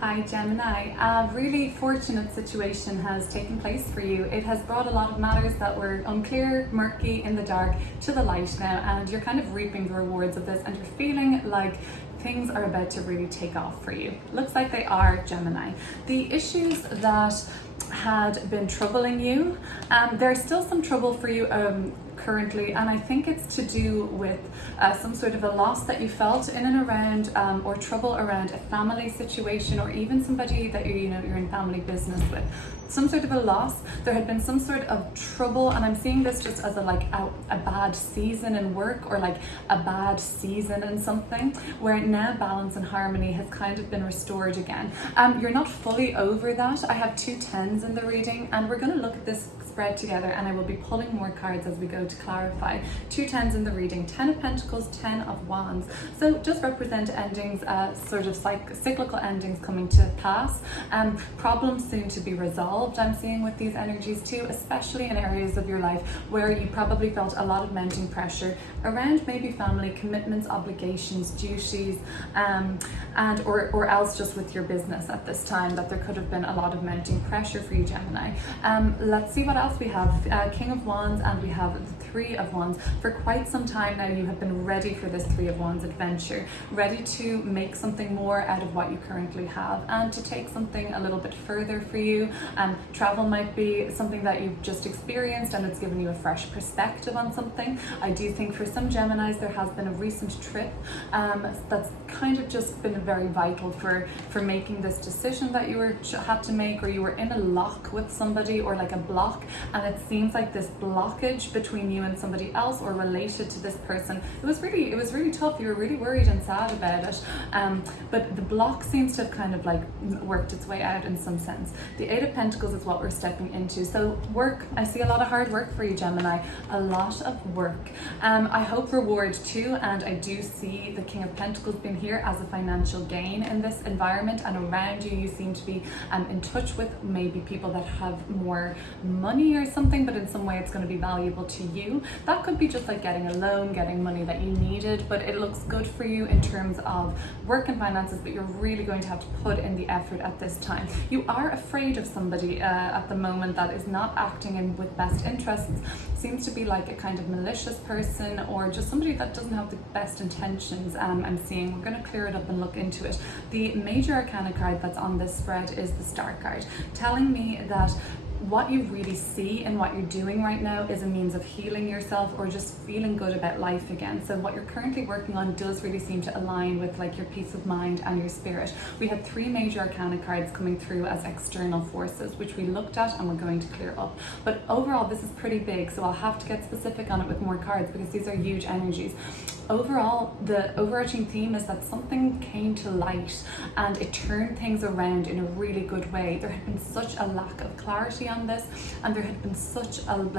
Hi Gemini, a really fortunate situation has taken place for you. It has brought a lot of matters that were unclear, murky, in the dark to the light now, and you're kind of reaping the rewards of this and you're feeling like things are about to really take off for you. Looks like they are, Gemini. The issues that had been troubling you, there's still some trouble for you currently, and I think it's to do with some sort of a loss that you felt in and around or trouble around a family situation, or even somebody that you're in family business with. Some sort of a loss. There had been some sort of trouble, and I'm seeing this just as a bad season in work, or like a bad season in something, where now balance and harmony has kind of been restored again. You're not fully over that. I have 2 10s in the reading, and we're going to look at this spread together, and I will be pulling more cards as we go to clarify. 2 10s in the reading, 10 of Pentacles, 10 of Wands. So just represent endings, sort of cyclical endings coming to pass, problems soon to be resolved. I'm seeing with these energies too, especially in areas of your life where you probably felt a lot of mounting pressure around maybe family commitments, obligations, duties, and or else just with your business at this time, that there could have been a lot of mounting pressure for you, Gemini. Let's see what else we have. King of Wands, and we have the 3 of Wands. For quite some time now, you have been ready for this 3 of Wands adventure, ready to make something more out of what you currently have, and to take something a little bit further for you. Travel might be something that you've just experienced, and it's given you a fresh perspective on something. I do think for some Geminis there has been a recent trip that's kind of just been very vital for making this decision that you had to make, or you were in a lock with somebody, or like a block, and it seems like this blockage between you and somebody else, or related to this person. It was really tough. You were really worried and sad about it, but the block seems to have kind of like worked its way out in some sense. The 8 of Pentacles is what we're stepping into. So work, I see a lot of hard work for you, Gemini. A lot of work. I hope reward too, and I do see the King of Pentacles being here as a financial gain in this environment, and around you, you seem to be in touch with maybe people that have more money or something, but in some way it's going to be valuable to you. That could be just like getting a loan, getting money that you needed, but it looks good for you in terms of work and finances, but you're really going to have to put in the effort at this time. You are afraid of somebody at the moment that is not acting in with best interests. Seems to be like a kind of malicious person, or just somebody that doesn't have the best intentions. I'm seeing. We're going to clear it up and look into it. The major arcana card that's on this spread is the Star card, telling me that what you really see and what you're doing right now is a means of healing yourself, or just feeling good about life again. So what you're currently working on does really seem to align with like your peace of mind and your spirit. We had 3 major arcana cards coming through as external forces, which we looked at and we're going to clear up. But overall, this is pretty big, so I'll have to get specific on it with more cards, because these are huge energies. Overall, the overarching theme is that something came to light and it turned things around in a really good way. There had been such a lack of clarity on this, and there had been such a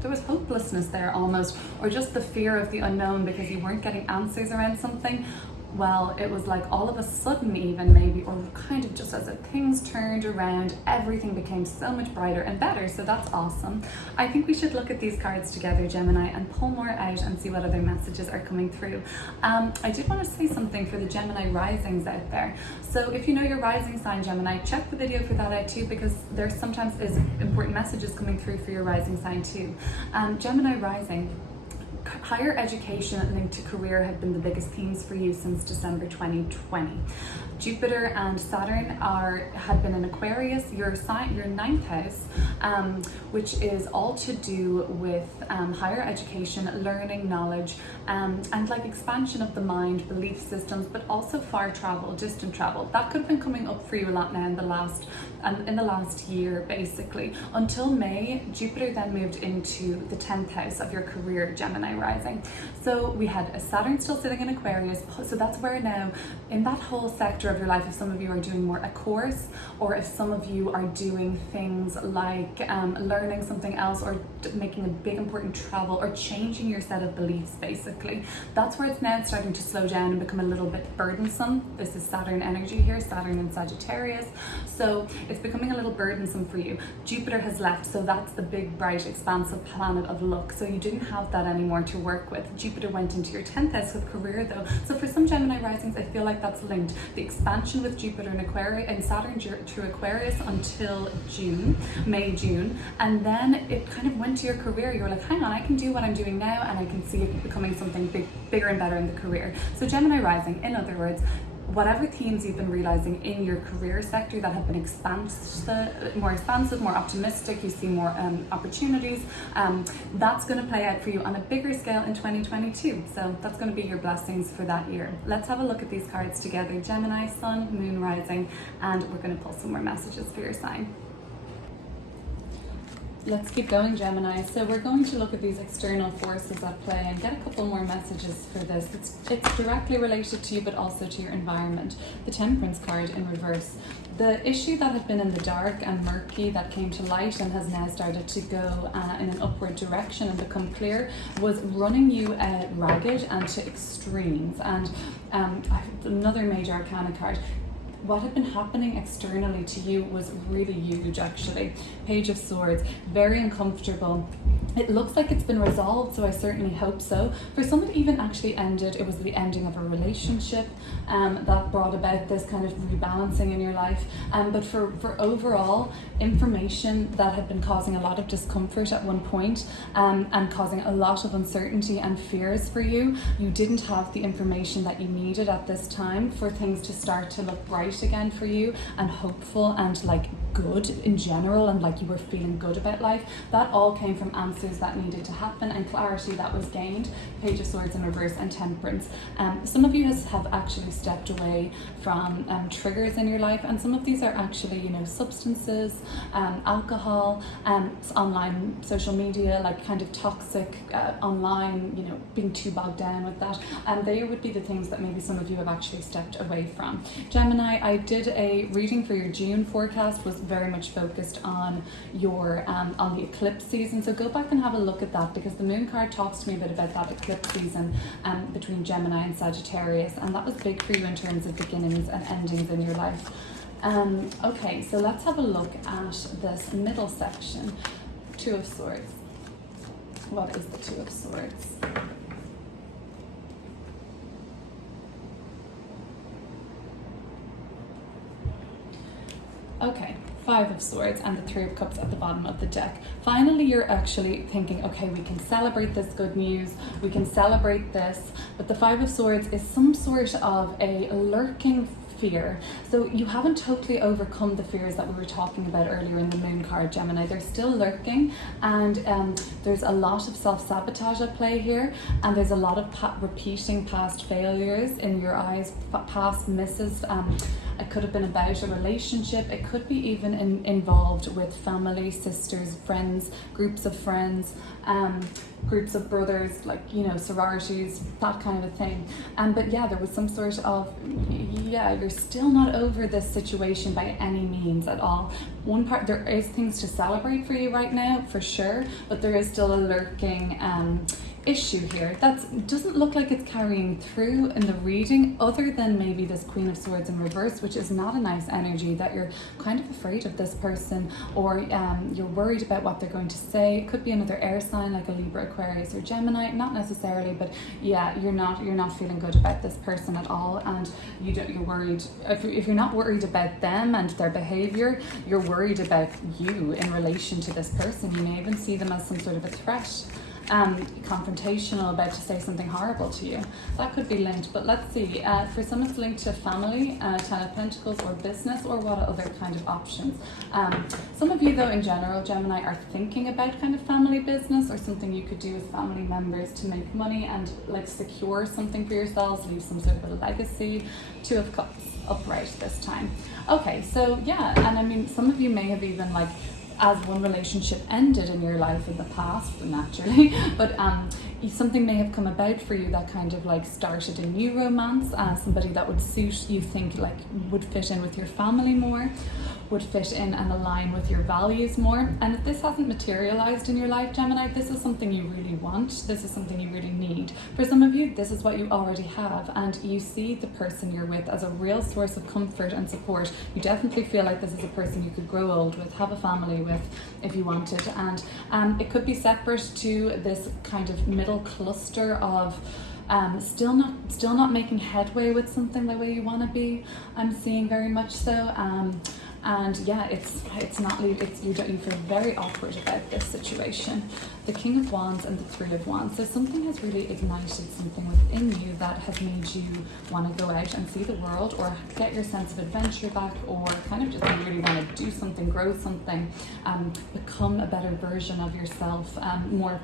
there was hopelessness there almost, or just the fear of the unknown, because you weren't getting answers around something. Well, it was like all of a sudden, even maybe, or kind of just as things turned around, everything became so much brighter and better. So that's awesome. I think we should look at these cards together, Gemini, and pull more out and see what other messages are coming through. I did want to say something for the Gemini risings out there. So if you know your rising sign, Gemini, check the video for that out too, because there sometimes is important messages coming through for your rising sign too. Gemini rising. Higher education linked to career have been the biggest themes for you since December 2020. Jupiter and Saturn had been in Aquarius, your 9th house, which is all to do with higher education, learning, knowledge, and like expansion of the mind, belief systems, but also far travel, distant travel. That could have been coming up for you a lot now in the last year, basically. Until May, Jupiter then moved into the 10th house of your career, Gemini rising. So we had a Saturn still sitting in Aquarius, so that's where now, in that whole sector of your life, if some of you are doing more a course, or if some of you are doing things like learning something else, or making a big important travel, or changing your set of beliefs, basically, that's where it's now starting to slow down and become a little bit burdensome. This is Saturn energy here, Saturn in Sagittarius, so it's becoming a little burdensome for you. Jupiter has left, so that's the big, bright, expansive planet of luck, so you didn't have that anymore to work with. Jupiter went into your 10th house with career though, so for some Gemini risings, I feel like that's linked. The expansion with Jupiter and Aquarius and Saturn through Aquarius until May, June. And then it kind of went to your career. You were like, hang on, I can do what I'm doing now and I can see it becoming something bigger and better in the career. So Gemini rising, in other words, whatever themes you've been realizing in your career sector that have been more expansive, more optimistic, you see more opportunities, that's going to play out for you on a bigger scale in 2022. So that's going to be your blessings for that year. Let's have a look at these cards together. Gemini, Sun, Moon, Rising, and we're going to pull some more messages for your sign. Let's keep going, Gemini. So we're going to look at these external forces at play and get a couple more messages for this. It's directly related to you, but also to your environment. The Temperance card in reverse. The issue that had been in the dark and murky that came to light and has now started to go in an upward direction and become clear was running you ragged and to extremes. And another major arcana card. What had been happening externally to you was really huge, actually. Page of Swords, very uncomfortable. It looks like it's been resolved, so I certainly hope so. For some, it even actually ended. It was the ending of a relationship that brought about this kind of rebalancing in your life. But for overall, information that had been causing a lot of discomfort at one point, and causing a lot of uncertainty and fears for you, you didn't have the information that you needed at this time for things to start to look bright again for you and hopeful and like good in general, and like you were feeling good about life. That all came from answers that needed to happen and clarity that was gained. Page of Swords in reverse and Temperance. Some of you have actually stepped away from triggers in your life, and some of these are actually, you know, substances, alcohol, online social media, like kind of toxic online, you know, being too bogged down with that. They would be the things that maybe some of you have actually stepped away from. Gemini, I did a reading for your June forecast, was very much focused on your on the eclipse season, so go back and have a look at that, because the moon card talks to me a bit about that eclipse season between Gemini and Sagittarius, and that was big for you in terms of beginnings and endings in your life. Okay, so let's have a look at this middle section. Two of Swords. What is the Two of Swords? Okay, Five of Swords and the Three of Cups at the bottom of the deck. Finally, you're actually thinking, okay, we can celebrate this good news, we can celebrate this, but the Five of Swords is some sort of a lurking fear. So you haven't totally overcome the fears that we were talking about earlier in the moon card, Gemini. They're still lurking, and there's a lot of self-sabotage at play here, and there's a lot of repeating past failures in your eyes, past misses. It could have been about a relationship. It could be even involved with family, sisters, friends, groups of friends, groups of brothers, like, you know, sororities, that kind of a thing. But yeah, there was some sort of, yeah, you're still not over this situation by any means at all. One part, there is things to celebrate for you right now, for sure, but there is still a lurking issue here that doesn't look like it's carrying through in the reading, other than maybe this Queen of Swords in reverse, which is not a nice energy, that you're kind of afraid of this person, or you're worried about what they're going to say. It could be another air sign like a Libra, Aquarius, or Gemini, not necessarily, but yeah, you're not feeling good about this person at all, and you're worried. If you're not worried about them and their behavior, you're worried about you in relation to this person. You may even see them as some sort of a threat, confrontational, about to say something horrible to you. That could be linked, but let's see. For some, it's linked to family, Ten of Pentacles, or business, or what other kind of options. Some of you, though, in general, Gemini, are thinking about kind of family business, or something you could do with family members to make money and like secure something for yourselves, leave some sort of a legacy. Two of Cups upright this time. Okay, so yeah, and I mean, some of you may have even like, as one relationship ended in your life in the past, naturally, but something may have come about for you that kind of like started a new romance, somebody that would suit, you think like would fit in with your family more, would fit in and align with your values more. And if this hasn't materialized in your life, Gemini, this is something you really want. This is something you really need. For some of you, this is what you already have, and you see the person you're with as a real source of comfort and support. You definitely feel like this is a person you could grow old with, have a family with if you wanted, and it could be separate to this kind of middle cluster of Still not making headway with something the way you want to be. I'm seeing very much so. And yeah, you feel very awkward about this situation. The King of Wands and the Three of Wands. So something has really ignited something within you that has made you want to go out and see the world, or get your sense of adventure back, or kind of just really want to do something, grow something, become a better version of yourself, more in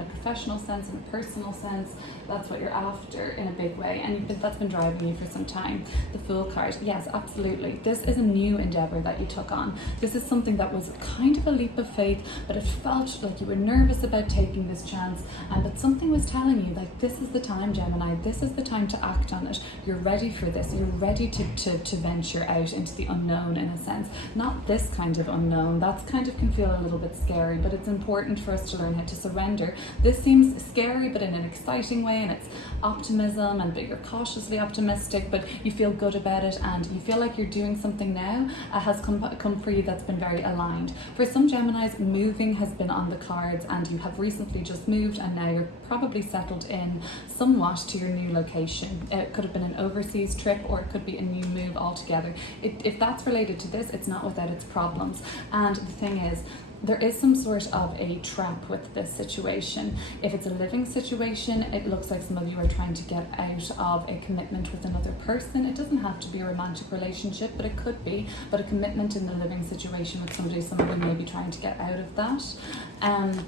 a professional sense, in a personal sense. That's what you're after in a big way, and that's been driving you for some time. The Fool card, yes, absolutely. This is a new endeavor that you took on. This is something that was kind of a leap of faith, but it felt like you were nervous about taking this chance, but something was telling you, like, this is the time, Gemini, this is the time to act on it. You're ready for this. You're ready to venture out into the unknown, in a sense. Not this kind of unknown. That's kind of can feel a little bit scary, but it's important for us to learn how to surrender. This seems scary, but in an exciting way, and it's optimism, and but you're cautiously optimistic, but you feel good about it, and you feel like you're doing something now has come for you that's been very aligned. For some Geminis, moving has been on the cards, and you have recently just moved, and now you're probably settled in somewhat to your new location. It could have been an overseas trip, or it could be a new move altogether. If that's related to this, it's not without its problems. And the thing is, there is some sort of a trap with this situation. If it's a living situation, it looks like some of you are trying to get out of a commitment with another person. It doesn't have to be a romantic relationship, but it could be. But a commitment in the living situation with somebody, some of you may be trying to get out of that.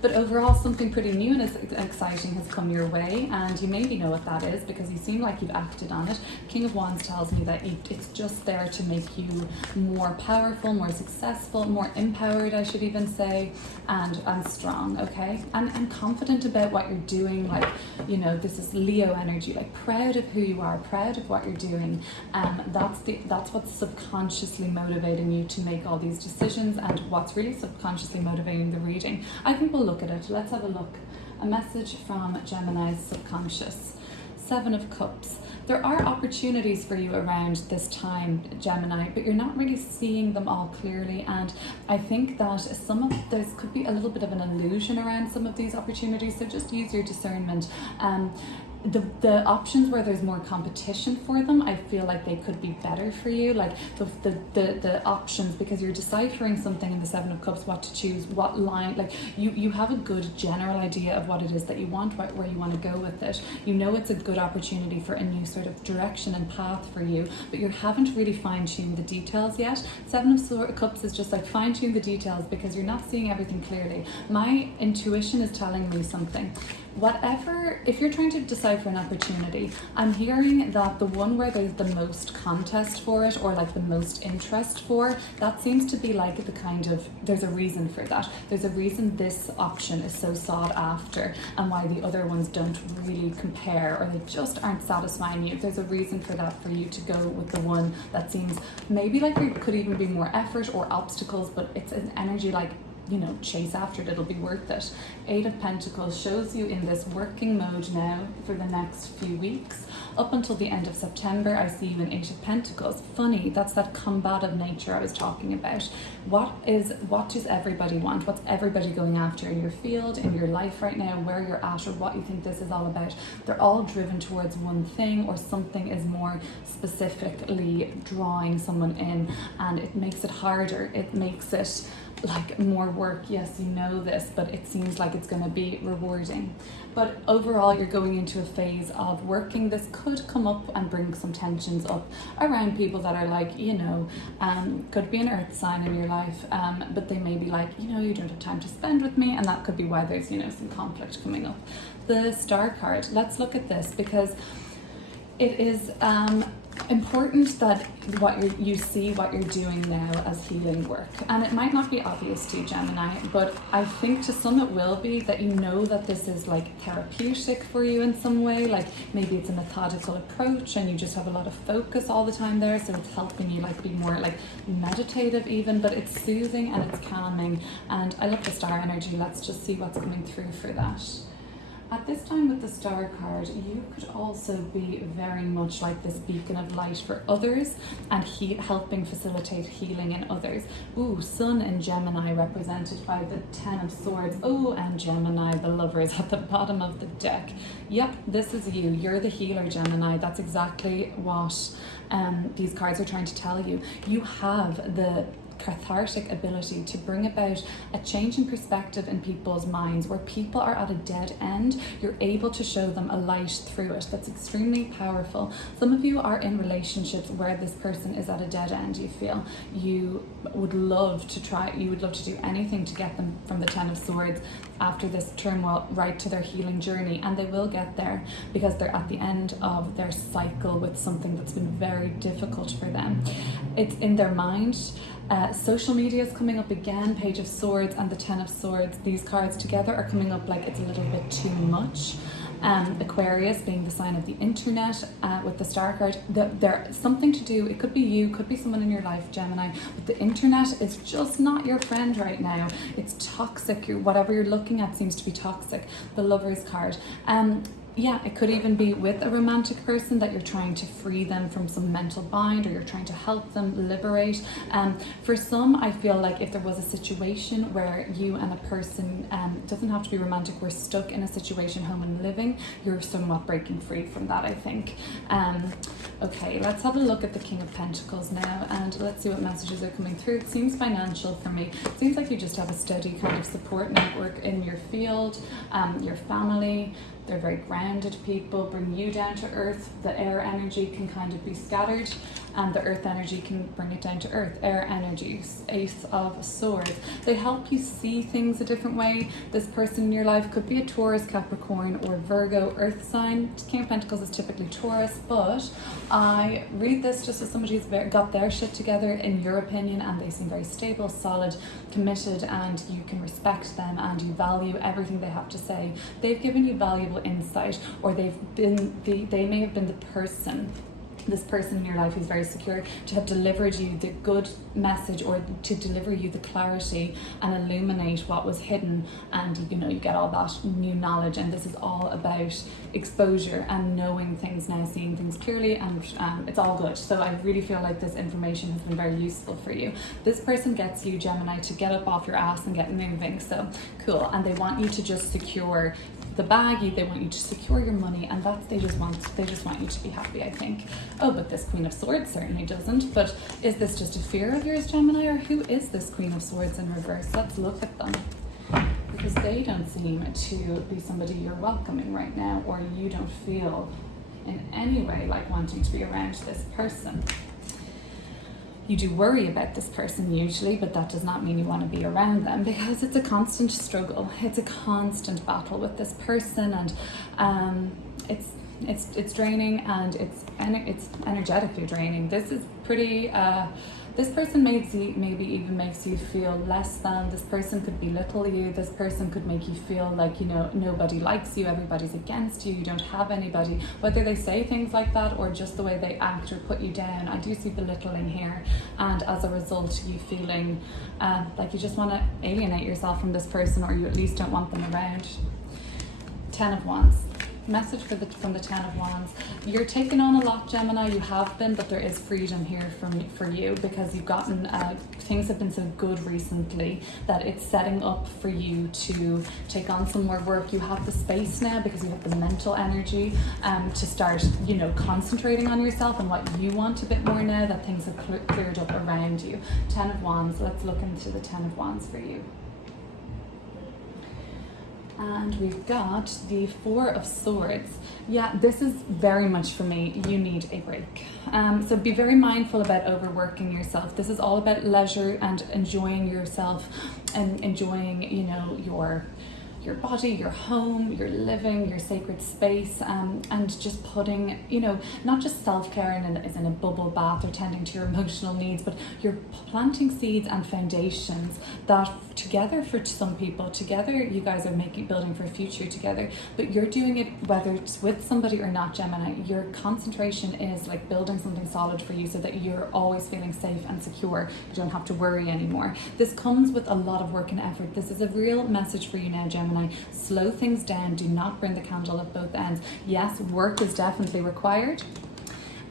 But overall, something pretty new and exciting has come your way, and you maybe know what that is because you seem like you've acted on it. King of Wands tells me that it's just there to make you more powerful, more successful, more empowered, I should even say, and strong, okay? And confident about what you're doing. Like, you know, this is Leo energy, like proud of who you are, proud of what you're doing. That's what's subconsciously motivating you to make all these decisions, and what's really subconsciously motivating the reading. I think we'll look at it. Let's have a look. A message from Gemini's subconscious. 7 of Cups. There are opportunities for you around this time, Gemini, but you're not really seeing them all clearly, and I think that there could be a little bit of an illusion around some of these opportunities, so just use your discernment. The options where there's more competition for them, I feel like they could be better for you, like the options, because you're deciphering something in the 7 of Cups, what to choose, what line, like you have a good general idea of what it is that you want, where you want to go with it. You know it's a good opportunity for a new sort of direction and path for you, but you haven't really fine-tuned the details yet. 7 of Cups is just like fine-tune the details because you're not seeing everything clearly. My intuition is telling me something. If you're trying to decipher an opportunity, I'm hearing that the one where there's the most contest for it, or like the most interest for, that seems to be like the kind of, there's a reason for that. There's a reason this option is so sought after, and why the other ones don't really compare, or they just aren't satisfying you. There's a reason for that, for you to go with the one that seems maybe like there could even be more effort or obstacles, but it's an energy like, you know, chase after it, it'll be worth it. 8 of Pentacles shows you in this working mode now for the next few weeks. Up until the end of September, I see you in 8 of Pentacles. Funny, that's that combative nature I was talking about. What does everybody want? What's everybody going after in your field, in your life right now, where you're at, or what you think this is all about? They're all driven towards one thing, or something is more specifically drawing someone in, and it makes it harder. It makes it like more work. Yes, you know this, but it seems like it's going to be rewarding. But overall, you're going into a phase of working. This could come up and bring some tensions up around people that are like, you know, could be an earth sign in your life, but they may be like, you know, you don't have time to spend with me, and that could be why there's, you know, some conflict coming up. The Star card, let's look at this, because it is important that you see what you're doing now as healing work, and it might not be obvious to you, Gemini, but I think to some it will be, that you know that this is like therapeutic for you in some way. Like maybe it's a methodical approach and you just have a lot of focus all the time there, so it's helping you like be more like meditative even, but it's soothing and it's calming. And I love the star energy. Let's just see what's coming through for that. At this time with the Star card, you could also be very much like this beacon of light for others and helping facilitate healing in others. Ooh, Sun in Gemini represented by the 10 of Swords. Oh, and Gemini, the lovers at the bottom of the deck. Yep, this is you. You're the healer, Gemini. That's exactly what these cards are trying to tell you. You have the cathartic ability to bring about a change in perspective in people's minds. Where people are at a dead end, you're able to show them a light through it. That's extremely powerful. Some of you are in relationships where this person is at a dead end. You feel you would love to do anything to get them from the 10 of Swords after this turmoil right to their healing journey, and they will get there because they're at the end of their cycle with something that's been very difficult for them. It's in their mind. Social media is coming up again, Page of Swords and the 10 of Swords. These cards together are coming up like it's a little bit too much. Aquarius being the sign of the internet with the Star card. There's something to do, it could be you, could be someone in your life, Gemini, but the internet is just not your friend right now. It's toxic. Whatever you're looking at seems to be toxic. The Lovers card. Yeah, it could even be with a romantic person that you're trying to free them from some mental bind, or you're trying to help them liberate. For some, I feel like if there was a situation where you and a person, doesn't have to be romantic, were stuck in a situation, home and living, you're somewhat breaking free from that, I think. Okay, let's have a look at the King of Pentacles now, and let's see what messages are coming through. It seems financial for me. It seems like you just have a steady kind of support network in your field, your family. They're very grounded people, bring you down to earth. The air energy can kind of be scattered, and the earth energy can bring it down to earth. Air energy, Ace of Swords. They help you see things a different way. This person in your life could be a Taurus, Capricorn, or Virgo earth sign. King of Pentacles is typically Taurus, but I read this just as somebody who's got their shit together, in your opinion, and they seem very stable, solid, committed, and you can respect them and you value everything they have to say. They've given you valuable insight, or they may have been the person, this person in your life who's very secure, to have delivered you the good message, or to deliver you the clarity and illuminate what was hidden, and you get all that new knowledge. And this is all about exposure and knowing things now, seeing things clearly, and it's all good. So I really feel like this information has been very useful for you. This person gets you, Gemini, to get up off your ass and get moving. So cool. And they want you to just secure the baggie, they want you to secure your money, and they just want you to be happy, I think. Oh, but this Queen of Swords certainly doesn't. But is this just a fear of yours, Gemini, or who is this Queen of Swords in reverse? Let's look at them, because they don't seem to be somebody you're welcoming right now, or you don't feel in any way like wanting to be around this person. You do worry about this person usually, but that does not mean you want to be around them, because it's a constant struggle. It's a constant battle with this person, and it's draining, and it's energetically draining. This is pretty. This person maybe even makes you feel less than. This person could belittle you. This person could make you feel like, nobody likes you, everybody's against you, you don't have anybody. Whether they say things like that or just the way they act or put you down, I do see belittling here. And as a result, you feeling like you just want to alienate yourself from this person, or you at least don't want them around. 10 of Wands. Message from the 10 of Wands. You're taking on a lot, Gemini. You have been, but there is freedom here for you, because you've gotten things have been so good recently that it's setting up for you to take on some more work. You have the space now, because you have the mental energy to start concentrating on yourself and what you want a bit more now that things have cleared up around you. 10 of Wands. Let's look into the 10 of Wands for you. And we've got the 4 of Swords. Yeah, this is very much for me. You need a break. So be very mindful about overworking yourself. This is all about leisure and enjoying yourself, and enjoying, your body, your home, your living, your sacred space, and just putting, not just self-care is in a bubble bath or tending to your emotional needs, but you're planting seeds and foundations that together, for some people, together you guys are building for a future together. But you're doing it whether it's with somebody or not, Gemini. Your concentration is like building something solid for you, so that you're always feeling safe and secure. You don't have to worry anymore. This comes with a lot of work and effort. This is a real message for you now, Gemini. Gemini. Slow things down. Do not burn the candle at both ends. Yes, work is definitely required.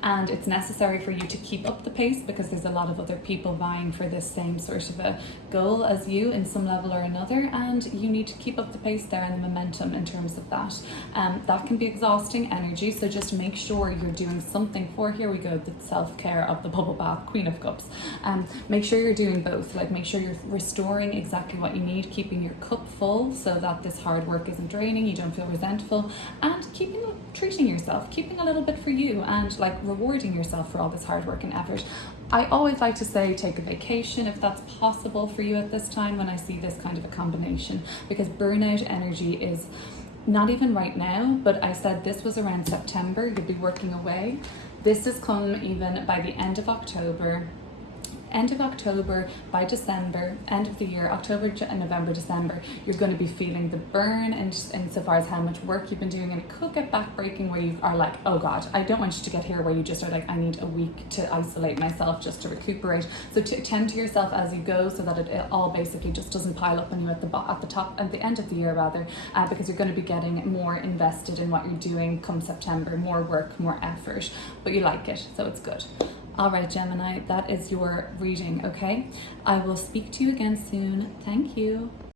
And it's necessary for you to keep up the pace because there's a lot of other people vying for this same sort of a goal as you in some level or another, and you need to keep up the pace there and the momentum in terms of that. That can be exhausting energy, so just make sure you're doing something for, here we go, the self-care of the bubble bath, Queen of Cups. Make sure you're doing both, like make sure you're restoring exactly what you need, keeping your cup full so that this hard work isn't draining, you don't feel resentful, and treating yourself, keeping a little bit for you, and like rewarding yourself for all this hard work and effort. I always like to say take a vacation if that's possible for you at this time when I see this kind of a combination, because burnout energy is not even right now, but I said this was around September, you'll be working away. This has come even by the end of October. By December, end of the year, October, November, December, you're going to be feeling the burn insofar as how much work you've been doing, and it could get backbreaking where you are like, oh God, I don't want you to get here where you just are like, I need a week to isolate myself just to recuperate. So to tend to yourself as you go so that it all basically just doesn't pile up on you at the end of the year rather, because you're going to be getting more invested in what you're doing come September, more work, more effort, but you like it, so it's good. All right, Gemini, that is your reading, okay? I will speak to you again soon. Thank you.